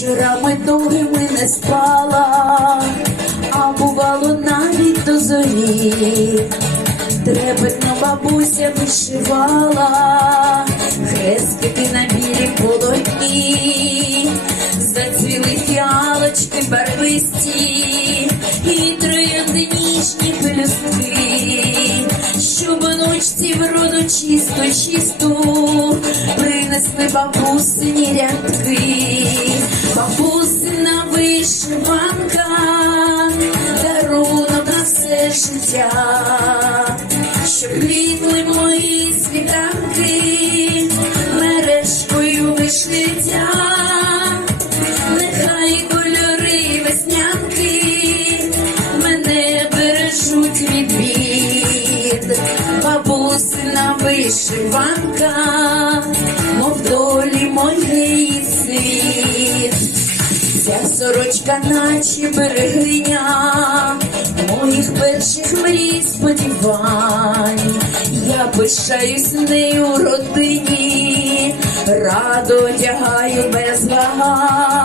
вечорами довгими не спала, а бувало навіть до зорі. Трепетно бабуся вишивала, хрестики на білім полотні, зацвіли фіалочки барвисті і троянди ніжні пелюстки, щоб ночці вроду чисту, чисту принесли бабусині рядки, життя, щоб квітли мої світанки, мережкою вишиття, нехай кольори веснянки мене бережуть від бід, бабусина вишиванка, сорочка, наче берегиня моїх перших мрій сподівань. Я пишаюсь нею родині, радо одягаю без вагань.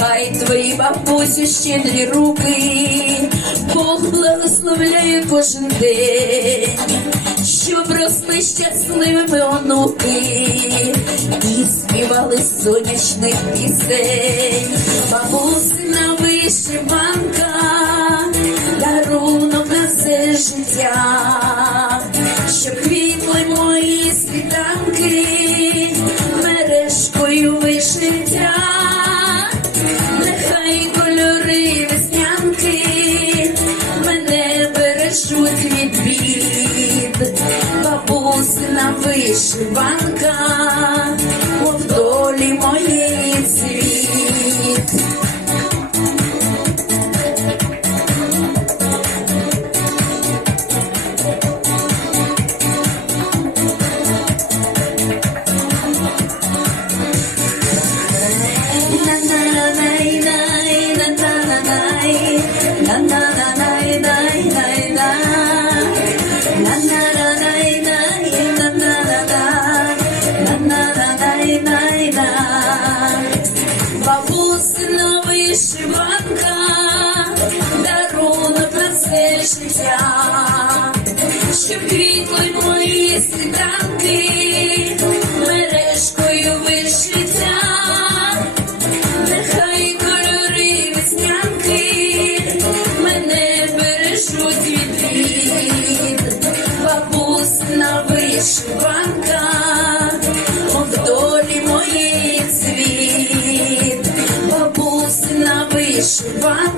Хай твої бабусі щедрі руки, Бог благословляє кожен день, щоб росли щасливими онуки. І співали сонячних пісень, бабусина вишиванка, дарунок на все життя, щоб квітли мої світанки, бабусина вишиванка, вишиванка, дарунок на щоб квітли мої мережкою вишиття. Нехай кольори веснянки мене бережуть від бід, бабусина вишиванка, one